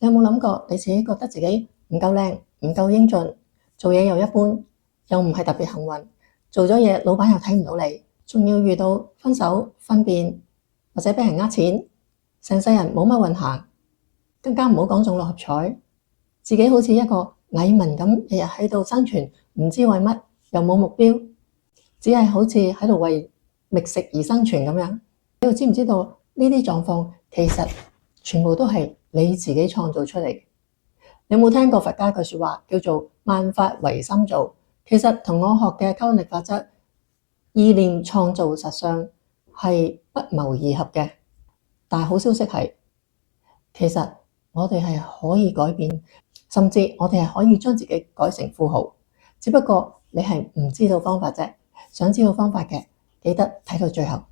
你有冇諗過你自己覺得自己唔夠靚、唔夠英俊，做嘢又一般，又唔係特別幸運，做咗嘢老闆又睇唔到你，仲要遇到分手、分辨或者俾人呃錢，成世人冇乜運行，更加唔好講中六合彩，自己好似一個蟻民咁，日日喺度生存，唔知為乜，又冇目標，只係好似喺度為覓食而生存咁樣。你又知唔知道呢啲狀況其實全部都係你自己創造出嚟？你有冇聽過佛家一句說話叫做萬法唯心造？其實同我學嘅吸引力法則、意念創造實相係不謀而合嘅。但係好消息係，其實我哋係可以改變，甚至我哋係可以將自己改成富豪，只不過你係唔知道方法啫。想知道方法嘅，記得睇到最後。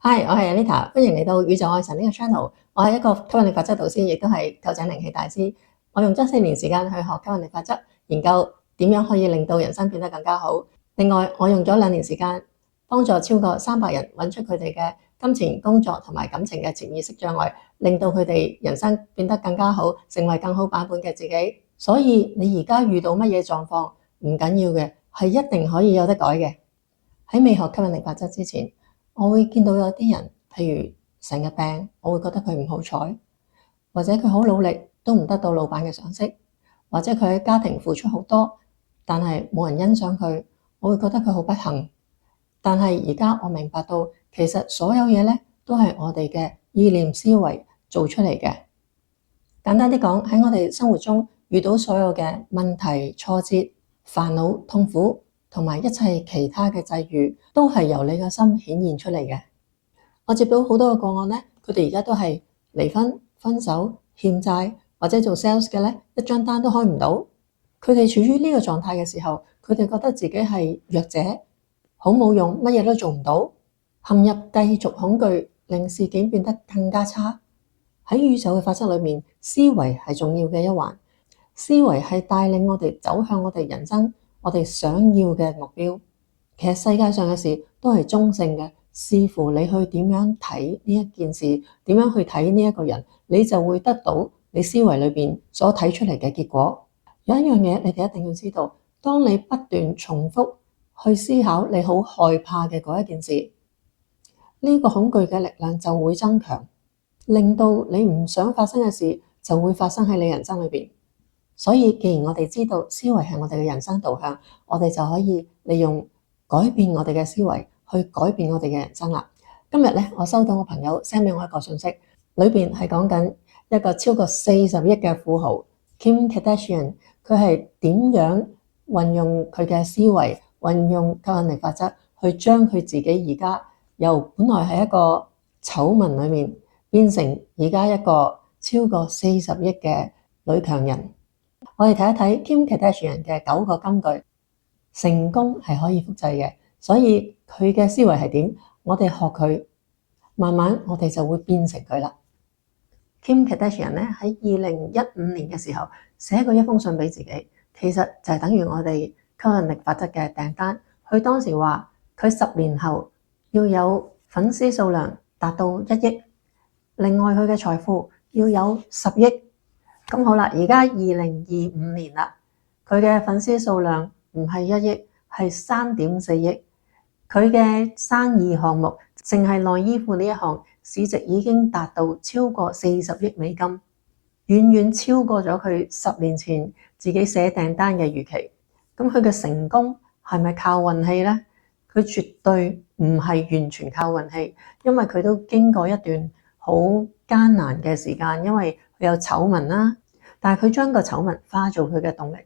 Hi，我係 Anita，歡迎嚟到宇宙愛神呢個 channel。我係一個吸引力法則導師，亦都係臼井靈氣大師。我用咗4年時間去學吸引力法則，研究點樣可以令到人生變得更加好。另外，我用咗2年時間，幫助超過300人揾出佢哋嘅金錢、工作同埋感情嘅潛意識障礙，令到佢哋人生變得更加好，成為更好版本嘅自己。所以你而家遇到乜嘢狀況唔緊要嘅，係一定可以有得改嘅。喺未學吸引力法則之前，我會見到有啲人，譬如成日病，我會覺得佢唔好彩，或者佢好努力都唔得到老闆嘅賞識，或者佢喺家庭付出好多，但係冇人欣賞佢，我會覺得佢好不幸。但係而家我明白到，其實所有嘢咧都係我哋嘅意念思維做出嚟嘅。簡單啲講，喺我哋生活中遇到所有嘅問題、挫折、煩惱、痛苦，同埋一切其他嘅際遇，都係由你嘅心顯現出嚟嘅。我接到好多個案咧，佢哋而家都係離婚、分手、欠債或者做 sales 嘅咧，一張單都開唔到。佢哋處於呢個狀態嘅時候，佢哋覺得自己係弱者，好冇用，乜嘢都做唔到，陷入繼續恐懼，令事件變得更加差。喺宇宙嘅法則裏面，思維係重要嘅一環，思維係帶領我哋走向我哋人生我哋想要嘅目標。其實世界上嘅事都係中性嘅，視乎你去點樣睇呢一件事，點樣去睇呢一個人，你就會得到你思維裏邊所睇出嚟嘅結果。有一樣嘢你哋一定要知道，當你不斷重複去思考你好害怕嘅嗰一件事，呢個恐懼嘅力量就會增強，令到你唔想發生嘅事就會發生喺你人生裏邊。所以既然我哋知道思維係我哋嘅人生導向，我哋就可以利用改變我哋嘅思維去改變我哋嘅人生啦。今日咧，我收到我朋友 send 俾我一個信息，裏邊係講緊一個超過40億嘅富豪 Kim Kardashian，佢係點樣運用佢嘅思維，運用吸引力法則去將佢自己而家由本來係一個醜聞裏面變成而家一個超過40億嘅女強人。我哋睇一睇 Kim Kardashian 嘅9個金句，成功係可以複製嘅，所以佢嘅思維係點，我哋學佢，慢慢我哋就會變成佢啦。Kim Kardashian 咧喺2015年嘅時候寫過一封信俾自己，其實就係等於我哋吸引力法則嘅訂單。佢當時話佢10年後要有粉絲數量達到1億，另外佢嘅財富要有10億。咁好啦，而家2025年啦，佢嘅粉絲數量唔係1億，係3.4億。佢嘅生意項目淨係內衣褲呢一項，市值已經達到超過40億美金，遠遠超過咗佢10年前自己寫訂單嘅預期。咁佢嘅成功係咪靠運氣呢？佢絕對唔係完全靠運氣，因為佢都經過一段好艱難嘅時間，因為佢有醜聞啦，但係佢將個醜聞化做佢嘅動力。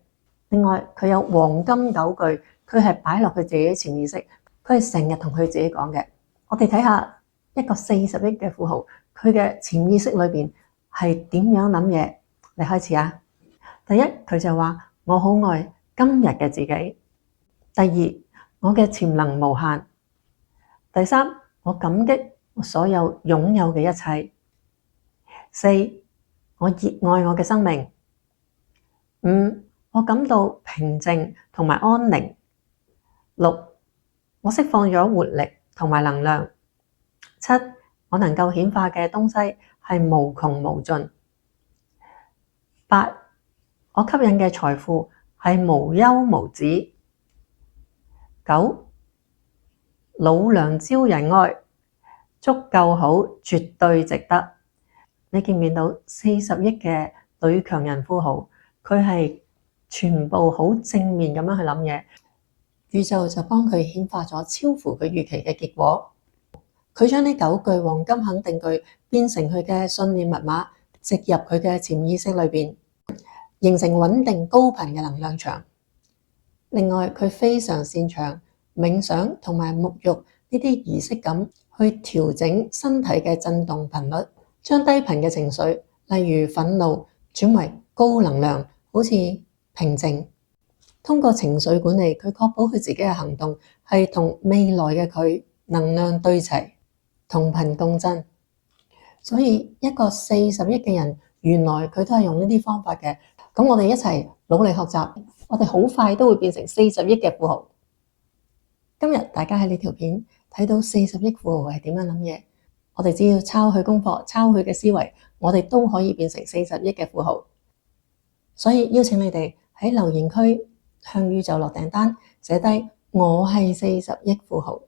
另外，佢有黃金9句，佢係擺落佢自己潛意識，佢係成日同佢自己講嘅。我哋睇下一個40億嘅富豪，佢嘅潛意識裏邊係點樣諗嘢？嚟開始啊！第一，佢就話我好愛今日嘅自己。第二，我嘅潛能無限。第三，我感激我所有擁有嘅一切。四，我熱愛我嘅生命。五，我感到平靜同埋安寧。六，我釋放咗活力同埋能量。7，我能夠顯化嘅東西係無窮無盡。8，我吸引嘅財富係無憂無止。9，老娘招人愛，足夠好，絕對值得。你見唔見到40億嘅女強人富豪，佢係全部好正面咁樣去諗嘢，宇宙就幫佢顯化咗超乎佢預期嘅結果。佢將呢9句黃金肯定句變成佢嘅信念密碼，植入佢嘅潛意識裏邊，形成穩定高頻嘅能量場。另外，佢非常擅長冥想同埋沐浴呢啲儀式感，去調整身體嘅震動頻率，將低頻嘅情緒，例如憤怒，轉為高能量，好似平靜。通過情緒管理，佢確保佢自己嘅行動係同未來嘅佢能量對齊，同頻共振。所以一個40億嘅人，原來佢都係用呢啲方法嘅。咁我哋一齊努力學習，我哋好快都會變成40億嘅富豪。今日大家喺呢條片睇到40億富豪係點樣諗嘢，我哋只要抄佢功課，抄佢嘅思維，我哋都可以變成40億嘅富豪。所以邀請你哋喺留言區向宇宙落訂單，寫低我係40億富豪。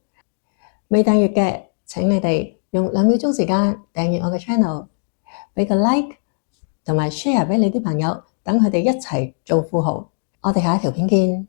未訂閱嘅，請你哋用2秒鐘時間訂閱我嘅 channel， 俾個 like 同埋 share 俾你啲朋友，等佢哋一齊做富豪。我哋下一條片見。